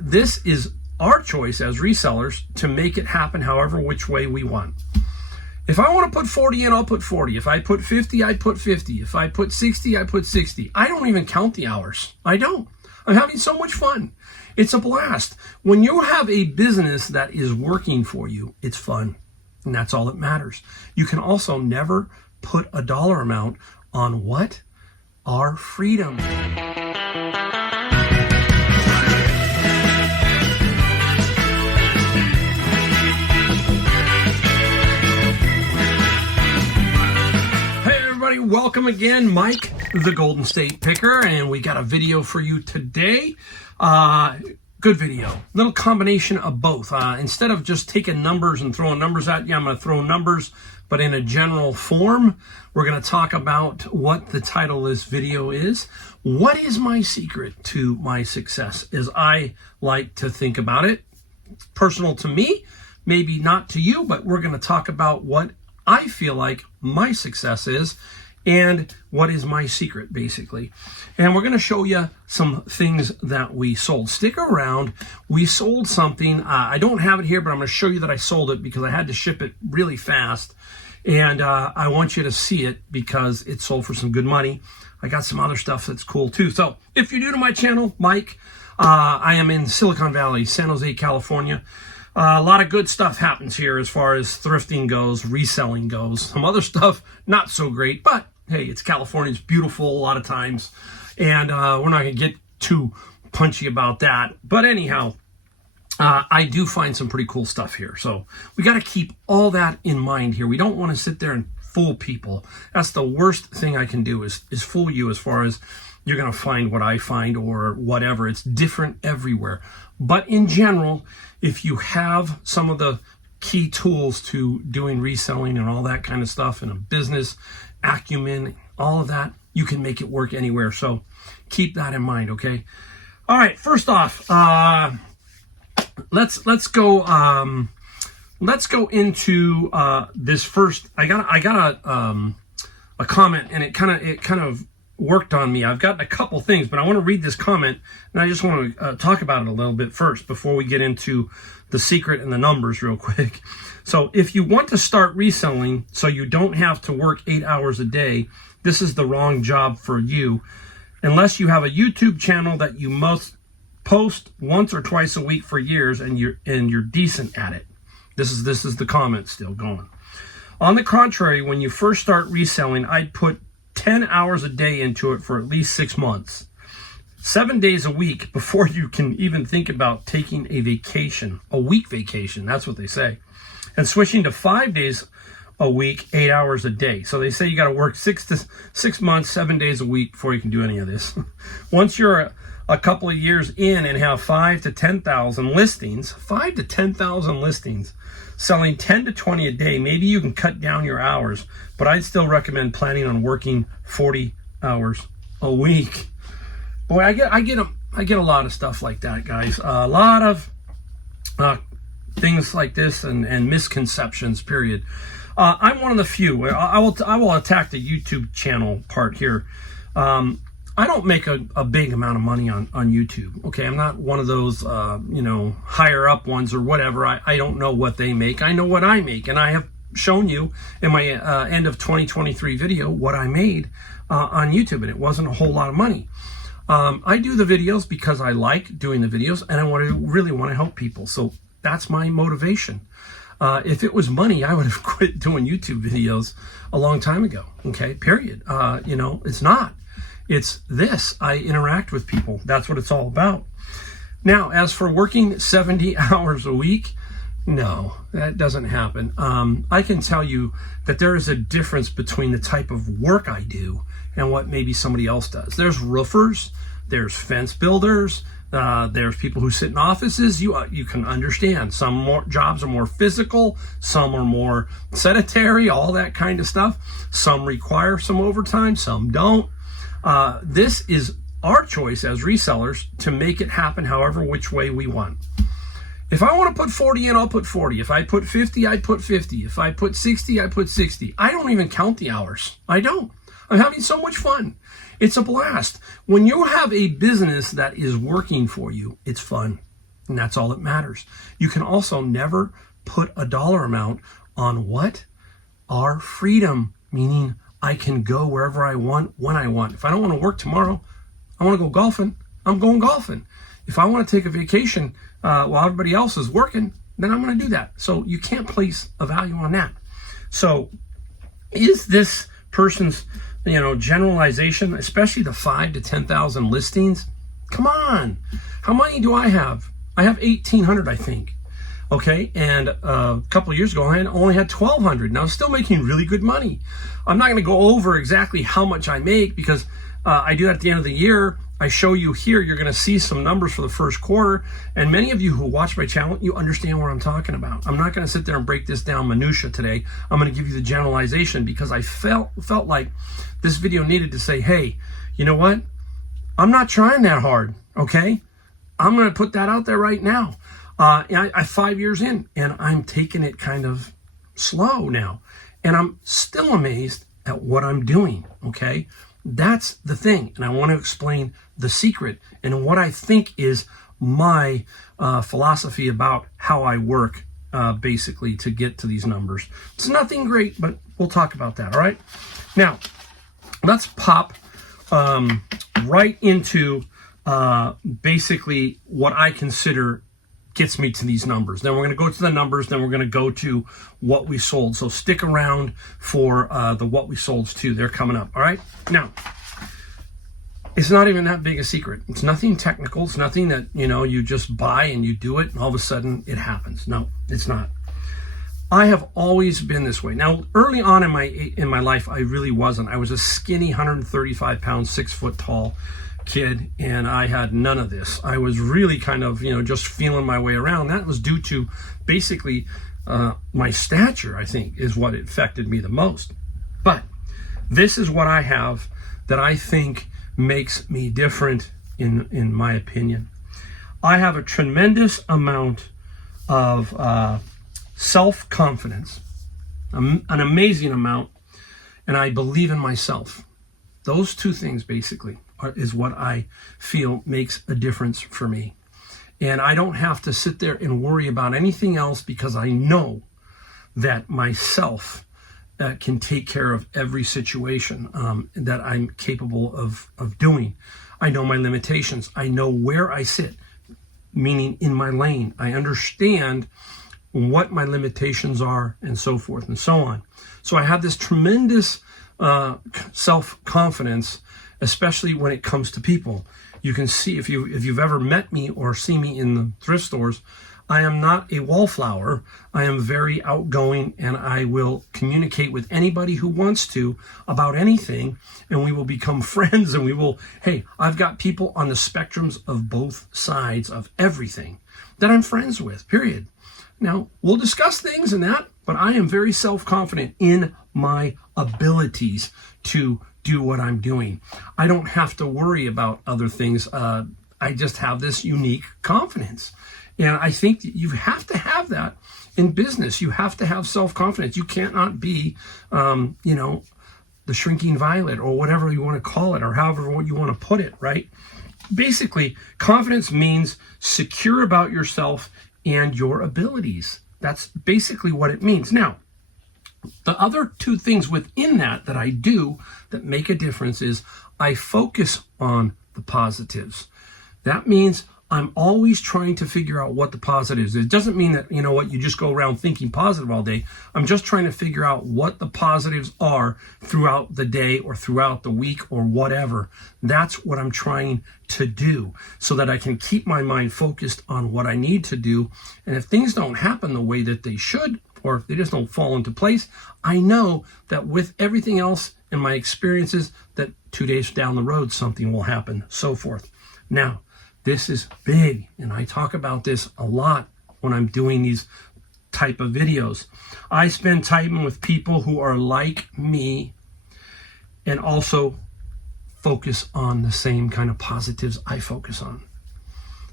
This is our choice as resellers to make it happen however which way we want. If I want to put 40 in, I'll put 40. If I put 50, I put 50. If I put 60, I put 60. I don't even count the hours. I don't. I'm having so much fun. It's a blast. When you have a business that is working for you, it's fun. And that's all that matters. You can also never put a dollar amount on what? Our freedom. Welcome again, Mike, the Golden State Picker, and we got a video for you today. Good video. Little combination of both. Instead of just taking numbers and throwing numbers at you, I'm going to throw numbers, but in a general form. We're going to talk about what the title of this video is. What is my secret to my success, as I like to think about it? It's personal to me, maybe not to you, but we're going to talk about what I feel like my success is and what is my secret, basically. And we're going to show you some things that we sold. Stick around. We sold something. I don't have it here, but I'm going to show you that I sold it because I had to ship it really fast. And I want you to see it because it sold for some good money. I got some other stuff that's cool too. So if you're new to my channel, Mike, I am in Silicon Valley, San Jose, California. A lot of good stuff happens here as far as thrifting goes, reselling goes. Some other stuff, not so great, but hey, it's California. It's beautiful a lot of times. And we're not going to get too punchy about that. But anyhow, I do find some pretty cool stuff here. So we got to keep all that in mind here. We don't want to sit there and fool people. That's the worst thing I can do is fool you as far as you're going to find what I find or whatever. It's different everywhere. But in general, if you have some of the key tools to doing reselling and all that kind of stuff and a business acumen, all of that, you can make it work anywhere. So keep that in mind, okay? All right, first off, let's go into this first. I got a comment, and it kind of worked on me. I've gotten a couple things, but I want to read this comment, and I just want to talk about it a little bit first before we get into the secret and the numbers real quick. So if you want to start reselling so you don't have to work 8 hours a day, this is the wrong job for you, unless you have a YouTube channel that you must post once or twice a week for years and you're decent at it. This is the comment still going. On the contrary, when you first start reselling, I'd put 10 hours a day into it for at least 6 months. 7 days a week before you can even think about taking a vacation, a week vacation, that's what they say. And switching to 5 days a week, 8 hours a day. So they say you got to work 6 months, 7 days a week before you can do any of this. Once you're a couple of years in and have 5,000 to 10,000 listings, 5,000 to 10,000 listings, selling 10 to 20 a day, maybe you can cut down your hours, but I'd still recommend planning on working 40 hours a week. Boy, I get a lot of stuff like that, guys. A lot of things like this and misconceptions, period. I'm one of the few. I will attack the YouTube channel part here. I don't make a big amount of money on YouTube. Okay, I'm not one of those higher up ones or whatever. I don't know what they make. I know what I make, and I have shown you in my end of 2023 video what I made on YouTube, and it wasn't a whole lot of money. I do the videos because I like doing the videos, and I really want to help people. So that's my motivation. If it was money, I would have quit doing YouTube videos a long time ago. Okay, period. It's not. It's this. I interact with people. That's what it's all about. Now, as for working 70 hours a week, no, that doesn't happen. I can tell you that there is a difference between the type of work I do and what maybe somebody else does. There's roofers, there's fence builders, there's people who sit in offices. You can understand. Some jobs are more physical, some are more sedentary, all that kind of stuff. Some require some overtime, some don't. This is our choice as resellers to make it happen however which way we want. If I want to put 40 in, I'll put 40. If I put 50, I put 50. If I put 60, I put 60. I don't even count the hours. I don't. I'm having so much fun. It's a blast. When you have a business that is working for you, it's fun. And that's all that matters. You can also never put a dollar amount on what? Our freedom, meaning I can go wherever I want, when I want. If I don't want to work tomorrow, I want to go golfing, I'm going golfing. If I want to take a vacation while everybody else is working, then I'm going to do that. So you can't place a value on that. So is this person's, generalization, especially the 5 to 10,000 listings? Come on. How many do I have? I have 1,800, I think. Okay, and a couple of years ago, I only had 1,200. Now, I'm still making really good money. I'm not going to go over exactly how much I make because I do that at the end of the year. I show you here, you're going to see some numbers for the first quarter. And many of you who watch my channel, you understand what I'm talking about. I'm not going to sit there and break this down minutia today. I'm going to give you the generalization because I felt like this video needed to say, hey, you know what? I'm not trying that hard, okay? I'm going to put that out there right now. I'm 5 years in, and I'm taking it kind of slow now. And I'm still amazed at what I'm doing, okay? That's the thing. And I want to explain the secret and what I think is my philosophy about how I work, basically, to get to these numbers. It's nothing great, but we'll talk about that, all right? Now, let's pop right into basically what I consider gets me to these numbers. Then we're going to go to the numbers, then we're going to go to what we sold. So stick around for the what we solds too. They're coming up, all right? Now, it's not even that big a secret. It's nothing technical. It's nothing that, you just buy and you do it and all of a sudden it happens. No, it's not. I have always been this way. Now, early on in my life, I really wasn't. I was a skinny 135 pound, 6 foot tall kid, and I had none of this. I was really kind of, just feeling my way around. That was due to basically my stature, I think, is what affected me the most. But this is what I have that I think makes me different in my opinion. I have a tremendous amount of self-confidence, an amazing amount, and I believe in myself. Those two things basically is what I feel makes a difference for me. And I don't have to sit there and worry about anything else because I know that myself can take care of every situation that I'm capable of doing. I know my limitations. I know where I sit, meaning in my lane. I understand what my limitations are and so forth and so on. So I have this tremendous self-confidence, especially when it comes to people. You can see if you've ever met me or seen me in the thrift stores, I am not a wallflower. I am very outgoing, and I will communicate with anybody who wants to about anything, and we will become friends, and hey, I've got people on the spectrums of both sides of everything that I'm friends with, period. Now, we'll discuss things and that, but I am very self-confident in my abilities to do what I'm doing. I don't have to worry about other things. I just have this unique confidence. And I think that you have to have that in business. You have to have self-confidence. You cannot be, the shrinking violet or whatever you want to call it or however you want to put it, right? Basically, confidence means secure about yourself and your abilities. That's basically what it means. Now, the other two things within that I do that make a difference is I focus on the positives. That means I'm always trying to figure out what the positives is. It doesn't mean that, you just go around thinking positive all day. I'm just trying to figure out what the positives are throughout the day or throughout the week or whatever. That's what I'm trying to do so that I can keep my mind focused on what I need to do. And if things don't happen the way that they should, or if they just don't fall into place, I know that with everything else in my experiences, that 2 days down the road, something will happen, so forth. Now, this is big, and I talk about this a lot when I'm doing these type of videos. I spend time with people who are like me and also focus on the same kind of positives I focus on.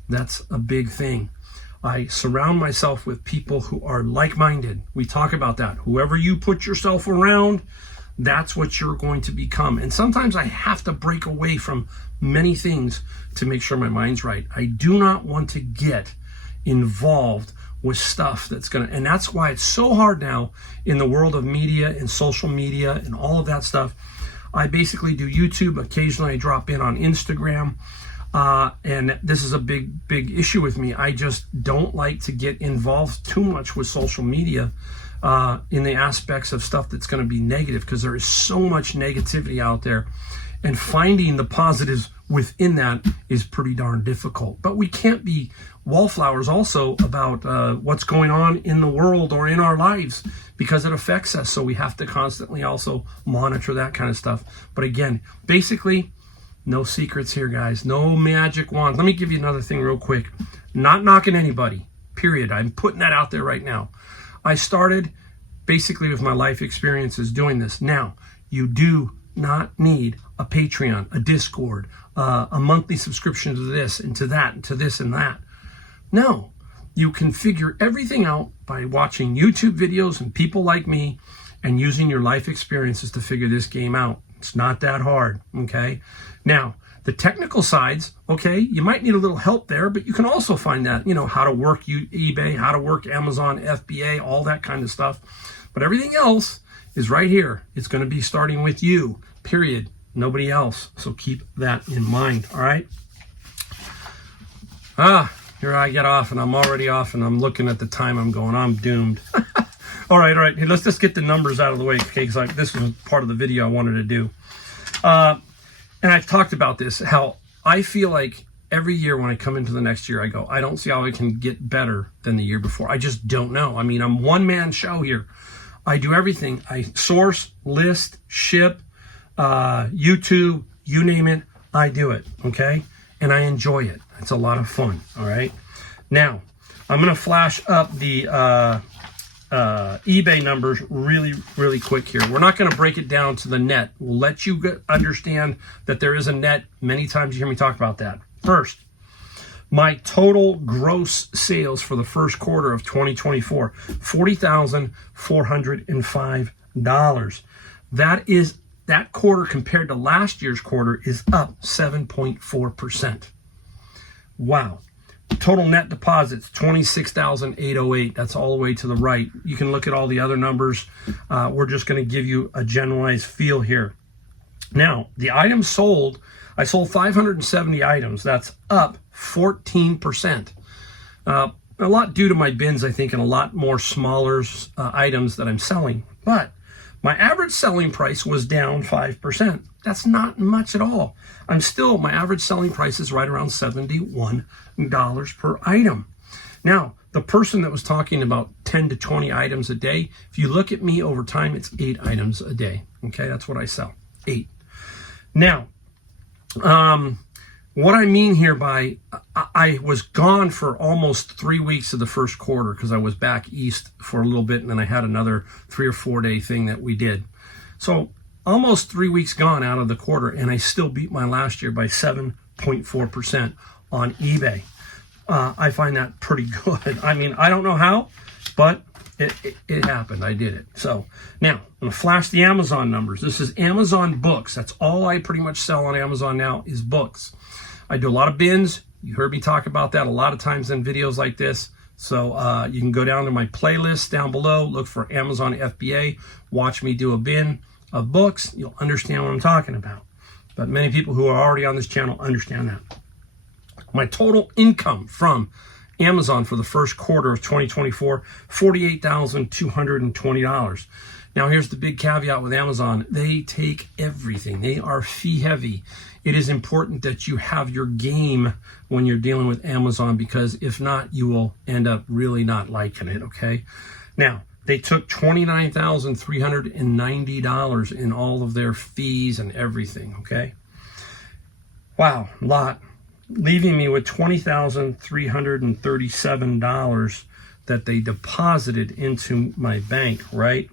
That's a big thing. I surround myself with people who are like-minded. We talk about that. Whoever you put yourself around, that's what you're going to become. And sometimes I have to break away from many things to make sure my mind's right. I do not want to get involved with stuff that's going to, and that's why it's so hard now in the world of media and social media and all of that stuff. I basically do YouTube. Occasionally I drop in on Instagram. And this is a big issue with me. I just don't like to get involved too much with social media in the aspects of stuff that's going to be negative, because there is so much negativity out there, and finding the positives within that is pretty darn difficult. But we can't be wallflowers also about what's going on in the world or in our lives, because it affects us. So we have to constantly also monitor that kind of stuff. But again, basically, no secrets here, guys. No magic wand. Let me give you another thing real quick. Not knocking anybody, period. I'm putting that out there right now. I started basically with my life experiences doing this. Now, you do not need a Patreon, a Discord, a monthly subscription to this and to that and to this and that. No, you can figure everything out by watching YouTube videos and people like me and using your life experiences to figure this game out. It's not that hard, okay? Now, the technical sides, okay, you might need a little help there, but you can also find that, how to work eBay, how to work Amazon, FBA, all that kind of stuff. But everything else is right here. It's going to be starting with you, period. Nobody else. So keep that in mind, all right? Here I get off, and I'm already off, and I'm looking at the time. I'm going, I'm doomed. All right. Here, let's just get the numbers out of the way, okay? Because this was part of the video I wanted to do. And I've talked about this, how I feel like every year when I come into the next year, I go, I don't see how I can get better than the year before. I just don't know. I mean, I'm one-man show here. I do everything. I source, list, ship, YouTube, you name it, I do it, okay? And I enjoy it. It's a lot of fun, all right? Now, I'm going to flash up the eBay numbers really quick here. We're not going to break it down to the net. We'll let you understand that there is a net. Many times you hear me talk about that. First, my total gross sales for the first quarter of 2024, $40,405. That quarter compared to last year's quarter is up 7.4%. Wow. Total net deposits, 26,808. That's all the way to the right. You can look at all the other numbers. We're just going to give you a generalized feel here. Now, the items sold, I sold 570 items. That's up 14%. A lot due to my bins, I think, and a lot more smaller items that I'm selling. But my average selling price was down 5%. That's not much at all. My average selling price is right around $71 per item. Now, the person that was talking about 10 to 20 items a day, if you look at me over time, it's 8 items a day. Okay, that's what I sell, 8. Now, what I mean here by, I was gone for almost 3 weeks of the first quarter because I was back east for a little bit, and then I had another 3 or 4 day thing that we did. So almost 3 weeks gone out of the quarter, and I still beat my last year by 7.4% on eBay. I find that pretty good. I mean, I don't know how, but it happened. I did it. So now I'm going to flash the Amazon numbers. This is Amazon books. That's all I pretty much sell on Amazon now is books. I do a lot of bins. You heard me talk about that a lot of times in videos like this. So you can go down to my playlist down below, look for Amazon FBA, watch me do a bin of books. You'll understand what I'm talking about. But many people who are already on this channel understand that. My total income from Amazon for the first quarter of 2024, $48,220. Now, here's the big caveat with Amazon. They take everything. They are fee heavy. It is important that you have your game when you're dealing with Amazon, because if not, you will end up really not liking it, okay? Now, they took $29,390 in all of their fees and everything, okay? Wow, a lot. Leaving me with $20,337 that they deposited into my bank, right?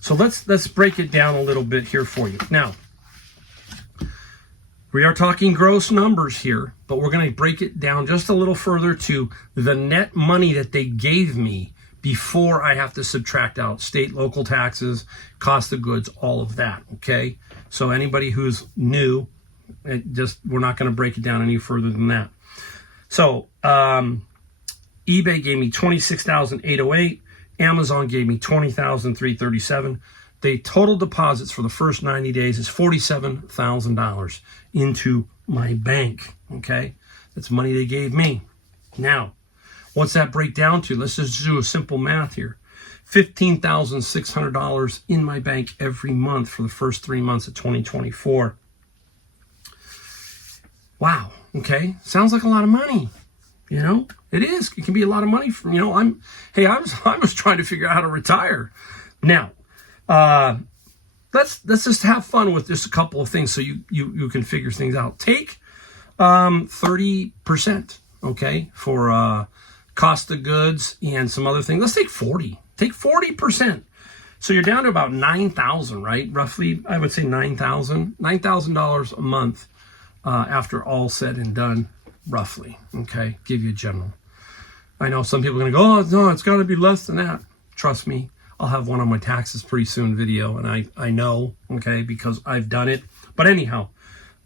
So let's break it down a little bit here for you. Now, we are talking gross numbers here, but we're going to break it down just a little further to the net money that they gave me before I have to subtract out state, local taxes, cost of goods, all of that, okay? So anybody who's new, we're not going to break it down any further than that. So eBay gave me $26,808. Amazon gave me $20,337. The total deposits for the first 90 days is $47,000 into my bank, okay? That's money they gave me. Now, what's that break down to? Let's just do a simple math here. $15,600 in my bank every month for the first 3 months of 2024. Wow, okay? Sounds like a lot of money. You know, it is. It can be a lot of money. I was trying to figure out how to retire. Now, let's just have fun with just a couple of things so you can figure things out. Take 30%, okay, for cost of goods and some other things. Let's take 40. Take 40%. So you're down to about $9,000, right? Roughly, I would say $9,000 a month after all said and done. Roughly, okay, give you a general. I know some people are going to go, oh, no, it's got to be less than that. Trust me, I'll have one on my taxes pretty soon video, and I know, okay, because I've done it. But anyhow,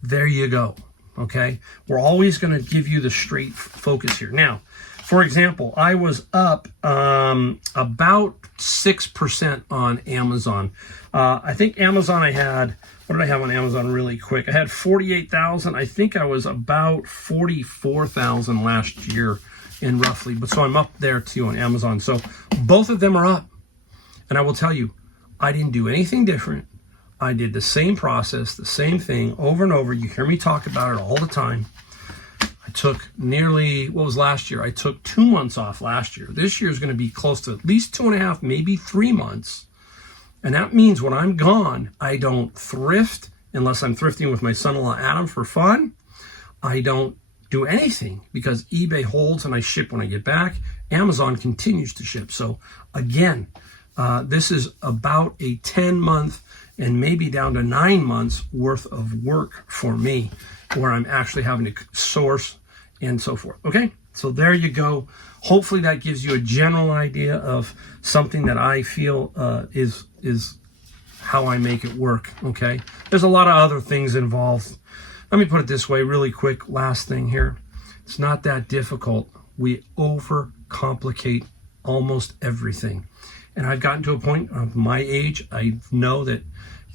there you go, okay? We're always going to give you the straight focus here. Now, for example, I was up about 6% on Amazon. I think Amazon what did I have on Amazon really quick? I had 48,000. I think I was about 44,000 last year in roughly. But so I'm up there too on Amazon. So both of them are up. And I will tell you, I didn't do anything different. I did the same process, the same thing over and over. You hear me talk about it all the time. I took what was last year? I took 2 months off last year. This year is going to be close to at least 2.5, maybe 3 months. And that means when I'm gone, I don't thrift unless I'm thrifting with my son-in-law Adam for fun. I don't do anything because eBay holds and I ship when I get back. Amazon continues to ship. So again, this is about a 10-month and maybe down to 9 months worth of work for me where I'm actually having to source and so forth. Okay, so there you go. Hopefully that gives you a general idea of something that I feel is how I make it work, okay? There's a lot of other things involved. Let me put it this way really quick, last thing here. It's not that difficult. We overcomplicate almost everything. And I've gotten to a point of my age, I know that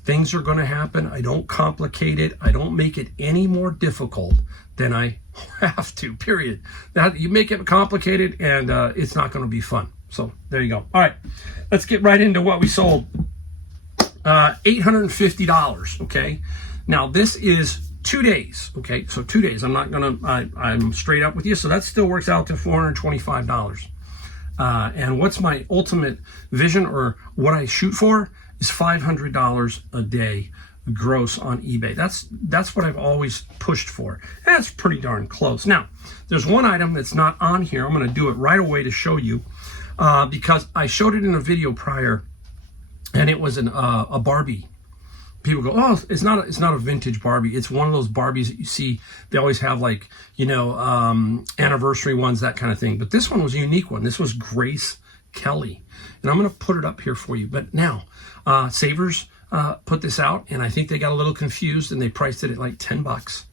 things are going to happen. I don't complicate it. I don't make it any more difficult than I have to, period. That you make it complicated and it's not going to be fun. So there you go. All right, let's get right into what we sold. $850, okay? Now this is 2 days, okay? So 2 days. I'm straight up with you. So that still works out to $425. And what's my ultimate vision or what I shoot for is $500 a day gross on eBay. That's what I've always pushed for. That's pretty darn close. Now, there's one item that's not on here. I'm going to do it right away to show you because I showed it in a video prior, and it was a Barbie. People go, oh, it's not a vintage Barbie. It's one of those Barbies that you see. They always have like, anniversary ones, that kind of thing. But this one was a unique one. This was Grace Kelly. And I'm going to put it up here for you. But now, Savers put this out, and I think they got a little confused, and they priced it at like $10.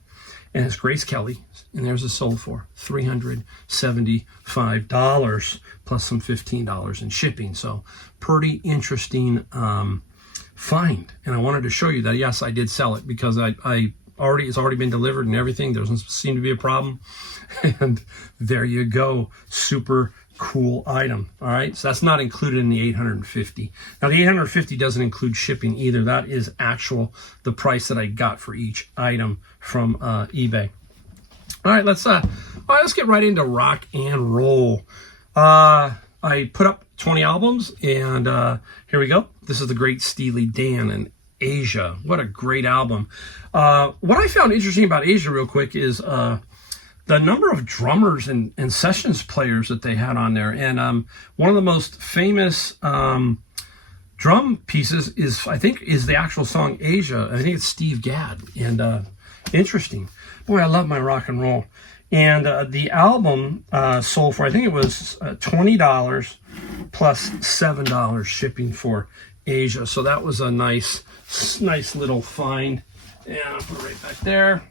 And it's Grace Kelly, and there's a sold for $375 plus some $15 in shipping. So pretty interesting find. And I wanted to show you that, yes, I did sell it because it's already been delivered and everything. There doesn't seem to be a problem. And there you go. Super cool item. All right. So that's not included in the 850. Now the 850 doesn't include shipping either. That is the price that I got for each item from eBay. All right, let's get right into rock and roll. I put up 20 albums, and here we go. This is the great Steely Dan and Asia. What a great album. What I found interesting about Asia real quick is the number of drummers and sessions players that they had on there. And one of the most famous drum pieces is the actual song Asia. I think it's Steve Gadd. And interesting. Boy, I love my rock and roll. And the album sold for, I think it was $20. plus $7 shipping for Asia. So that was a nice little find. And I'll put it right back there.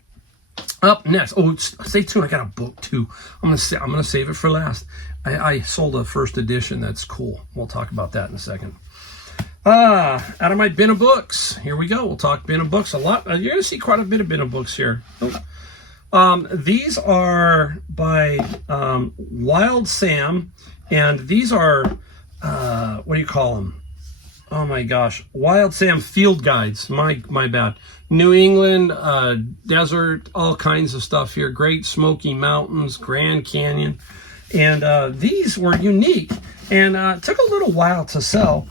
Up next, oh, stay tuned. I got a book too. I'm gonna save it for last. I sold a first edition. That's cool. We'll talk about that in a second. Out of my bin of books. Here we go. We'll talk bin of books a lot. You're gonna see quite a bit of bin of books here. These are by Wild Sam, and these are what do you call them? Oh my gosh, Wild Sam field guides. My bad. New England, desert, all kinds of stuff here. Great Smoky Mountains, Grand Canyon. And these were unique, and it took a little while to sell,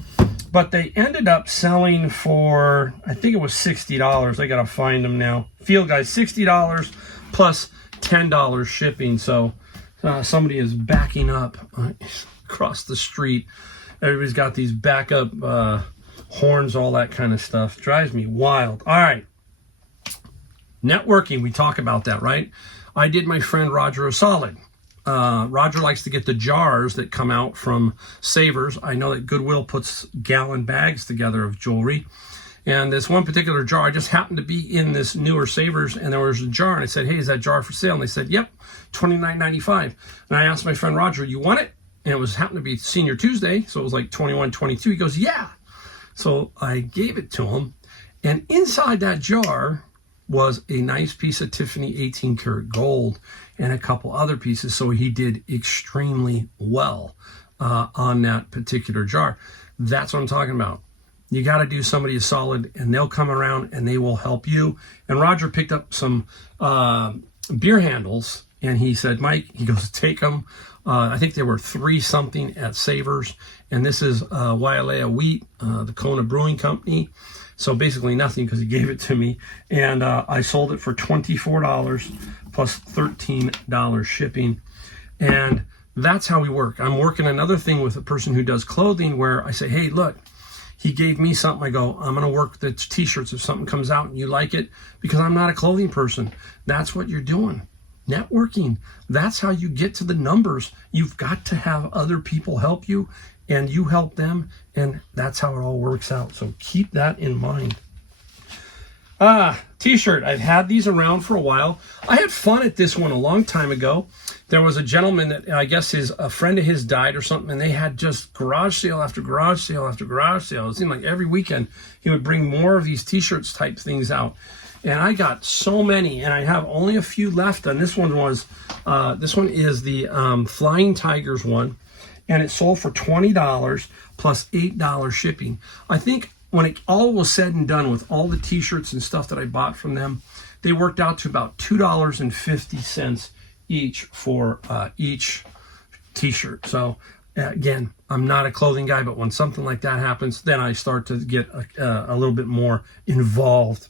but they ended up selling for, I think it was $60. I gotta find them now. Field guides, $60 plus $10 shipping. So somebody is backing up across the street. Everybody's got these backup horns, all that kind of stuff. Drives me wild. All right. Networking, we talk about that, right? I did my friend Roger a solid. Roger likes to get the jars that come out from Savers. I know that Goodwill puts gallon bags together of jewelry. And this one particular jar, I just happened to be in this newer Savers, and there was a jar, and I said, hey, is that jar for sale? And they said, yep, $29.95. And I asked my friend Roger, you want it? And it was happened to be Senior Tuesday, so it was like $21, $22. He goes, yeah. So I gave it to him, and inside that jar was a nice piece of Tiffany 18 karat gold and a couple other pieces. So he did extremely well on that particular jar. That's what I'm talking about. You got to do somebody a solid, and they'll come around and they will help you. And Roger picked up some beer handles, and he said, Mike, he goes, take them. I think there were 3 something at Savers, and this is Wailea Wheat, the Kona Brewing Company. So basically nothing, because he gave it to me, and I sold it for $24 plus $13 shipping. And that's how we work. I'm working another thing with a person who does clothing, where I say, hey, look, he gave me something. I go, I'm going to work the t-shirts if something comes out and you like it, because I'm not a clothing person. That's what you're doing. Networking. That's how you get to the numbers. You've got to have other people help you, and you help them, and that's how it all works out. So keep that in mind. T-shirt. I've had these around for a while. I had fun at this one a long time ago. There was a gentleman that I guess a friend of his died or something, and they had just garage sale after garage sale after garage sale. It seemed like every weekend he would bring more of these T-shirts type things out. And I got so many, and I have only a few left. And this one is the Flying Tigers one, and it sold for $20 plus $8 shipping. I think when it all was said and done with all the T-shirts and stuff that I bought from them, they worked out to about $2.50 each for each T-shirt. So again, I'm not a clothing guy, but when something like that happens, then I start to get a little bit more involved.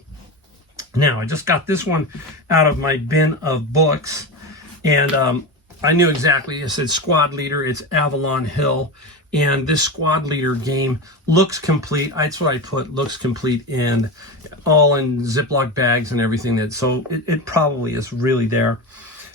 Now, I just got this one out of my bin of books, and I knew exactly. It said Squad Leader. It's Avalon Hill, and this Squad Leader game looks complete. That's what I put, looks complete, and all in Ziploc bags and everything. So it probably is really there,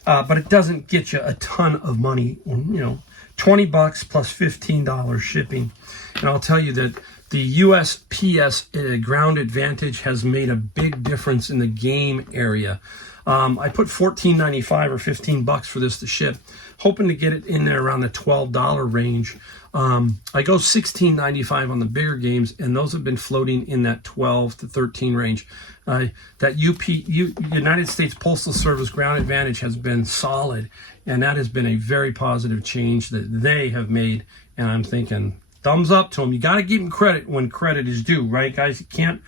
but it doesn't get you a ton of money. $20 plus $15 shipping, and I'll tell you that the USPS Ground Advantage has made a big difference in the game area. I put $14.95 or $15 for this to ship, hoping to get it in there around the $12 range. I go $16.95 on the bigger games, and those have been floating in that 12 to 13 range. That United States Postal Service Ground Advantage has been solid, and that has been a very positive change that they have made. And I'm thinking, thumbs up to them. You got to give them credit when credit is due, right, guys? You can't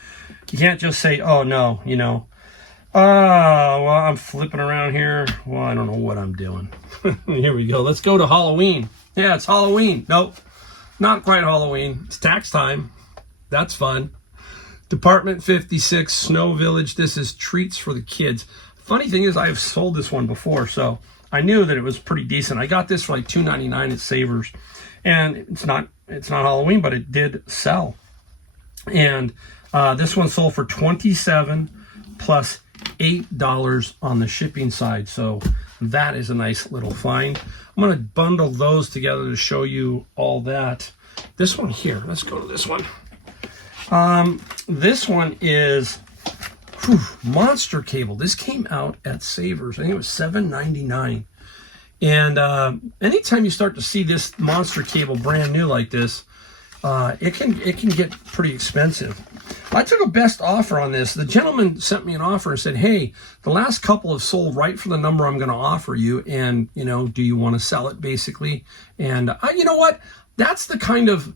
just say, oh no, well, I'm flipping around here. Well, I don't know what I'm doing. Here we go. Let's go to Halloween. Yeah, it's Halloween. Nope, not quite Halloween. It's tax time. That's fun. Department 56, Snow Village. This is treats for the kids. Funny thing is, I've sold this one before, so I knew that it was pretty decent. I got this for like $2.99 at Savers, and it's not Halloween, but it did sell. And this one sold for $27 plus $8 on the shipping side. So that is a nice little find. I'm going to bundle those together to show you all that. This one here, let's go to this one. This one is monster cable. This came out at Savers. I think it was $7.99. And anytime you start to see this monster cable brand new like this, it can get pretty expensive. I took a best offer on this. The gentleman sent me an offer and said, hey, the last couple have sold right for the number I'm going to offer you. And, you know, do you want to sell it, basically? And you know what? That's the kind of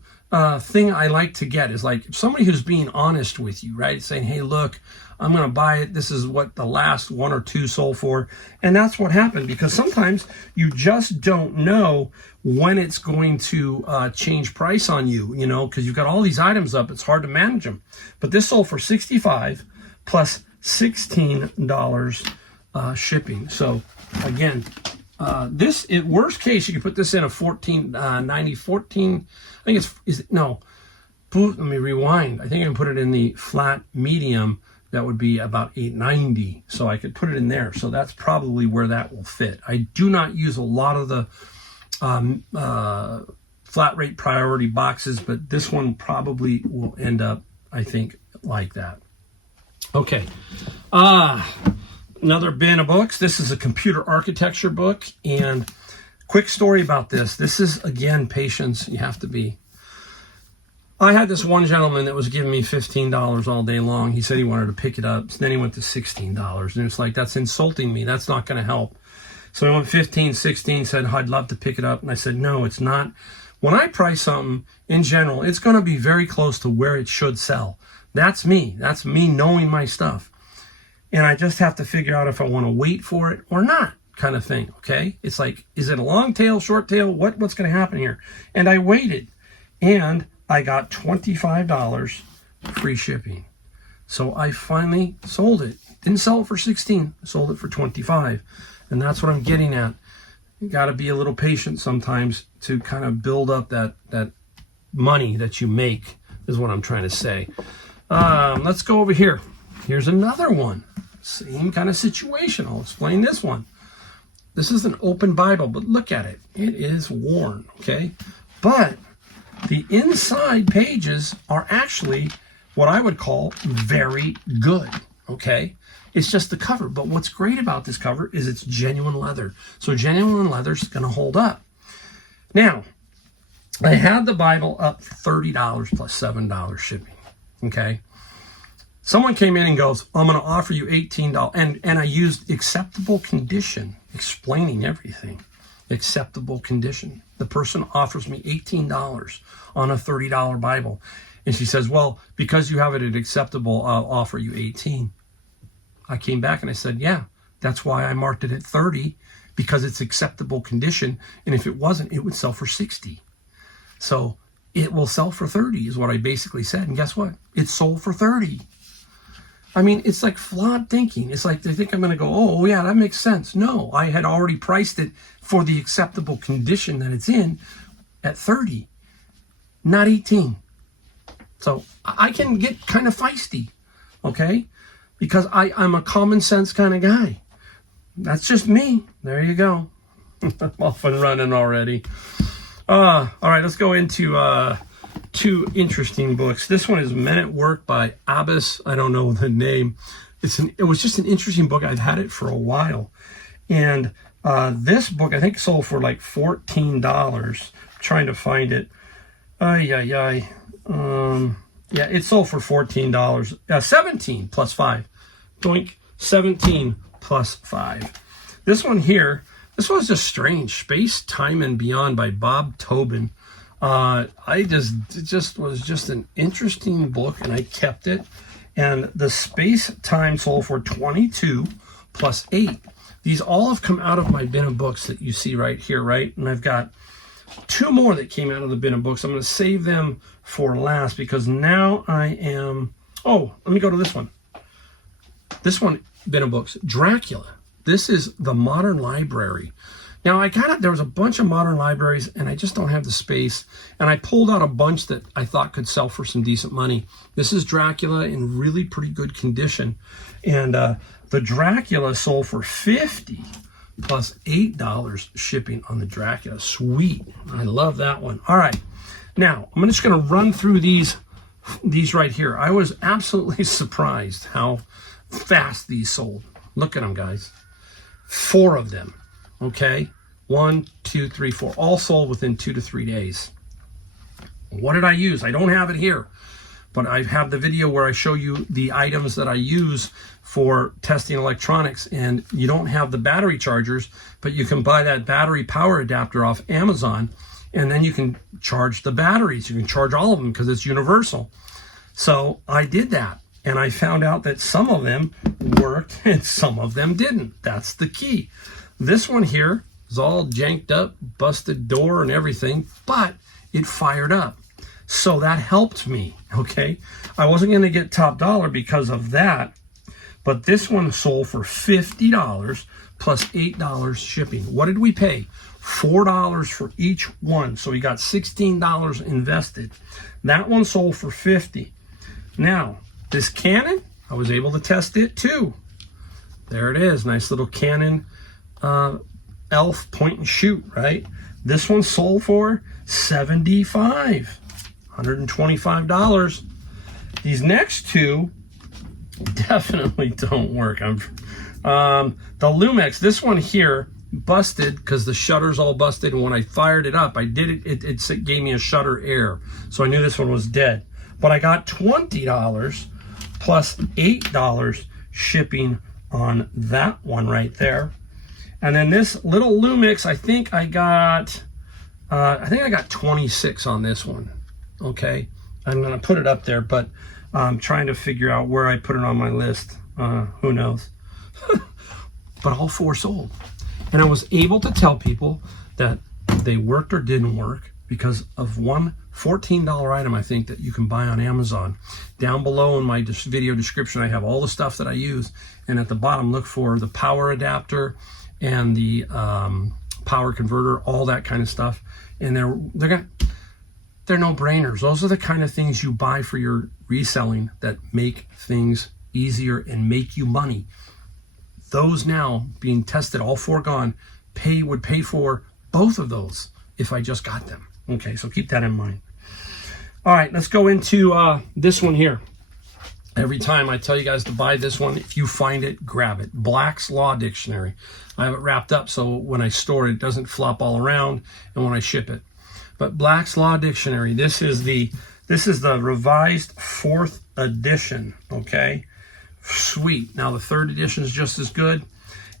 thing I like to get, is like somebody who's being honest with you, right? Saying, hey, look, I'm going to buy it. This is what the last one or two sold for. And that's what happened, because sometimes you just don't know when it's going to change price on you, you know, because you've got all these items up. It's hard to manage them. But this sold for $65 plus $16 shipping. So again, this, in worst case, you could put this in a 14. I think let me rewind. I think I can put it in the flat medium. That would be about $8.90. So I could put it in there. So that's probably where that will fit. I do not use a lot of the flat rate priority boxes, but this one probably will end up, I think, like that. Okay. Another bin of books. This is a computer architecture book. And quick story about this. This is, again, patience. You have to be. I had this one gentleman that was giving me $15 all day long. He said he wanted to pick it up. So then he went to $16. And it's like, that's insulting me. That's not going to help. So he went 15, 16, said, I'd love to pick it up. And I said, no, it's not. When I price something, in general, it's going to be very close to where it should sell. That's me. That's me knowing my stuff. And I just have to figure out if I want to wait for it or not, kind of thing, okay? It's like, is it a long tail, short tail? What's going to happen here? And I waited. And I got $25 free shipping. So I finally sold it. Didn't sell it for 16, sold it for 25. And that's what I'm getting at. You got to be a little patient sometimes to kind of build up that money that you make, is what I'm trying to say. Let's go over here. Here's another one. Same kind of situation. I'll explain this one. This is an open Bible, but look at it. It is worn, okay? But the inside pages are actually what I would call very good, okay? It's just the cover. But what's great about this cover is it's genuine leather. So genuine leather is going to hold up. Now, I had the Bible up $30 plus $7 shipping, okay? Someone came in and goes, I'm going to offer you $18. And I used acceptable condition, explaining everything. Acceptable condition. The person offers me $18 on a $30 Bible. And she says, well, because you have it at acceptable, I'll offer you $18. I came back and I said, yeah, that's why I marked it at $30, because it's acceptable condition. And if it wasn't, it would sell for $60. So it will sell for $30 is what I basically said. And guess what? It sold for $30. I mean, it's like flawed thinking. It's like they think I'm going to go, oh, yeah, that makes sense. No, I had already priced it for the acceptable condition that it's in at $30, not $18. So I can get kind of feisty, okay? Because I'm a common sense kind of guy. That's just me. There you go. I'm off and running already. All right, let's go into two interesting books. This one is Men at Work by Abbas. I don't know the name. It was just an interesting book. I've had it for a while. And this book, I think, sold for like $14. I'm trying to find it. Yeah, it sold for $14. 17 plus 5. Doink, 17 plus 5. This one here, this was just strange. Space, Time, and Beyond by Bob Tobin. It just was just an interesting book, and I kept it. And the Space Time sold for 22 plus 8. These all have come out of my bin of books that you see right here, right? And I've got two more that came out of the bin of books. I'm going to save them for last, because now I am... Oh, let me go to this one. This one, bin of books, Dracula. This is the Modern Library. Now, I got it. There was a bunch of modern libraries, and I just don't have the space. And I pulled out a bunch that I thought could sell for some decent money. This is Dracula in really pretty good condition. And the Dracula sold for $50 plus $8 shipping on the Dracula. Sweet. I love that one. All right. Now, I'm just going to run through these right here. I was absolutely surprised how fast these sold. Look at them, guys. 4 of them. Okay. 1, 2, 3, 4. All sold within 2 to 3 days. What did I use? I don't have it here, but I have the video where I show you the items that I use for testing electronics. And you don't have the battery chargers, but you can buy that battery power adapter off Amazon, and then you can charge the batteries. You can charge all of them because it's universal. So I did that, and I found out that some of them worked and some of them didn't. That's the key. This one here is all janked up, busted door and everything, but it fired up. So that helped me, okay? I wasn't going to get top dollar because of that, but this one sold for $50 plus $8 shipping. What did we pay? $4 for each one. So we got $16 invested. That one sold for $50. Now, this Canon, I was able to test it too. There it is. Nice little Canon ELPH point and shoot, right? This one sold for $75. $125. These next two definitely don't work. The Lumex, this one here busted because the shutter's all busted, and when I fired it up, it gave me a shutter error, so I knew this one was dead. But I got $20 plus $8 shipping on that one right there. And then this little Lumix, I think I got 26 on this one. Okay, I'm gonna put it up there, but I'm trying to figure out where I put it on my list. Who knows? But all 4 sold, and I was able to tell people that they worked or didn't work because of one $14 item, I think, that you can buy on Amazon. Down below in my video description, I have all the stuff that I use, and at the bottom, look for the power adapter and the power converter, all that kind of stuff. And they're no-brainers. Those are the kind of things you buy for your reselling that make things easier and make you money. Those now being tested, all 4 gone, would pay for both of those if I just got them. Okay, so keep that in mind. All right, let's go into this one here. Every time I tell you guys to buy this one, if you find it, grab it. Black's Law Dictionary. I have it wrapped up so when I store it, it doesn't flop all around, and when I ship it. But Black's Law Dictionary, this is the revised 4th edition, okay? Sweet. Now the 3rd edition is just as good.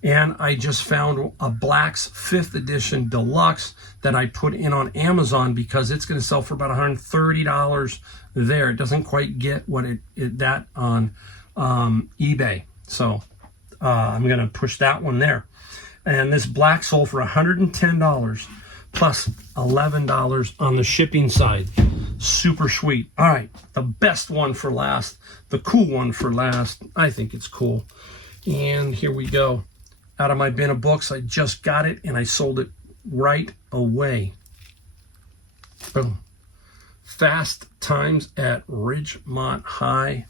And I just found a Black's 5th edition deluxe that I put in on Amazon because it's going to sell for about $130 there. It doesn't quite get what that on eBay. So I'm going to push that one there. And this Black sold for $110 plus $11 on the shipping side. Super sweet. All right, the best one for last, the cool one for last. I think it's cool. And here we go. Out of my bin of books, I just got it and I sold it right away. Boom. Fast Times at Ridgemont High.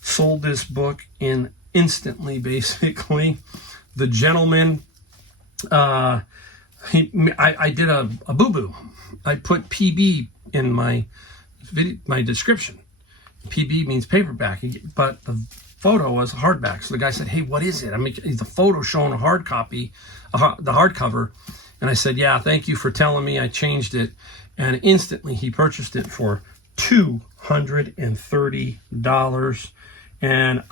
Sold this book instantly, basically. The gentleman, I did a boo-boo. I put PB in my description. PB means paperback, but the photo was hardback. So the guy said, "Hey, what is it?" I mean, the photo showing a hard copy, the hardcover. And I said, "Yeah, thank you for telling me." I changed it, and instantly he purchased it for $230. And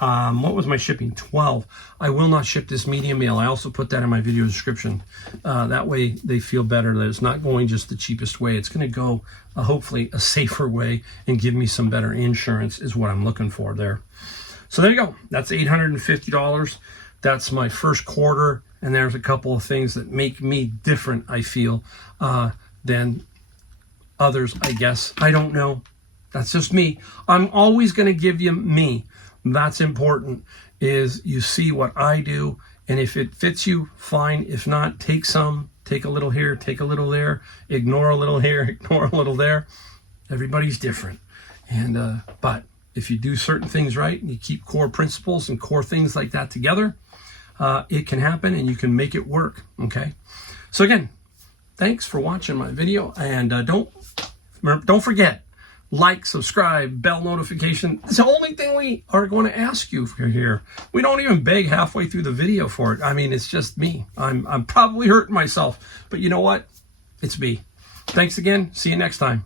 what was my shipping? $12. I will not ship this medium mail. I also put that in my video description. That way they feel better that it's not going just the cheapest way. It's going to go hopefully a safer way and give me some better insurance is what I'm looking for there. So there you go. That's $850. That's my first quarter. And there's a couple of things that make me different, I feel, than others, I guess. I don't know. That's just me. I'm always going to give you me. That's important, is you see what I do. And if it fits you, fine. If not, take some. Take a little here, take a little there. Ignore a little here, ignore a little there. Everybody's different. And but if you do certain things right and you keep core principles and core things like that together, it can happen and you can make it work. Okay. So again, thanks for watching my video, and don't forget, like, subscribe, bell notification. It's the only thing we are going to ask you for here. We don't even beg halfway through the video for it. I mean, it's just me. I'm probably hurting myself, but you know what? It's me. Thanks again. See you next time.